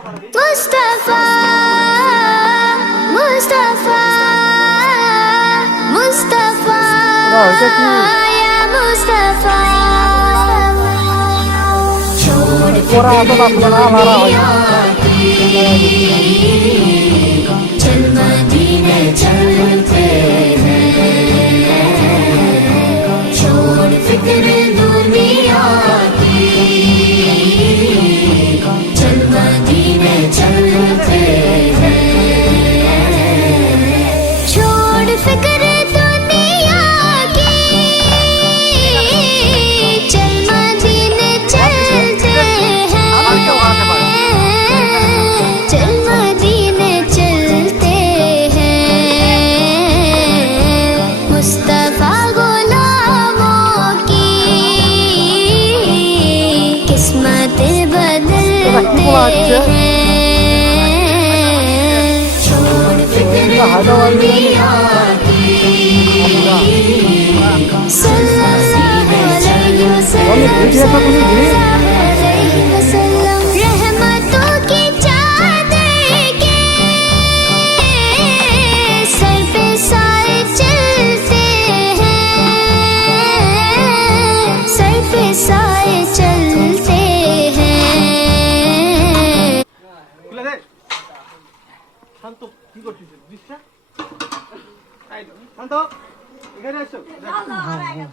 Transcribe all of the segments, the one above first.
मुस्तफा मुस्तफा मुस्तफा या मुस्तफा छोड़ चल मदीने चलते हैं छोड़ फिक्र दुनिया की चल मदीने चलते हैं छोड़ फिक्र दुनिया की चल मदीने चलते हैं चल मदीने चलते हैं मुस्तफा गुलामों की किस्मत बदलते हैं छोड़ फिक्र दुनिया की सल्लल्लाहु अलैहि वसल्लम रहमतों की चादर के सर पे साए चलते हैं सर पे साए चलते हैं শান্ত কি করছিস দিশা শান্ত এখানে এসো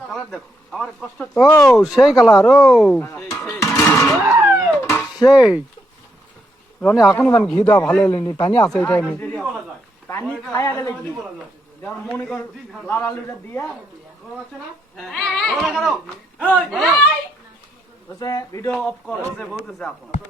কালার দেখো আমার কষ্ট ও সেই কালার ও সেই রনি এখন মানে ঘি দেওয়া ভালো হলেনি পানি আছে এই টাইমে পানি খায়া গেলে কি যেমন মনে কর লাল আলুটা দিয়া আছে না হ্যাঁ করো ভিডিও অফ করো বহুত আছে আপন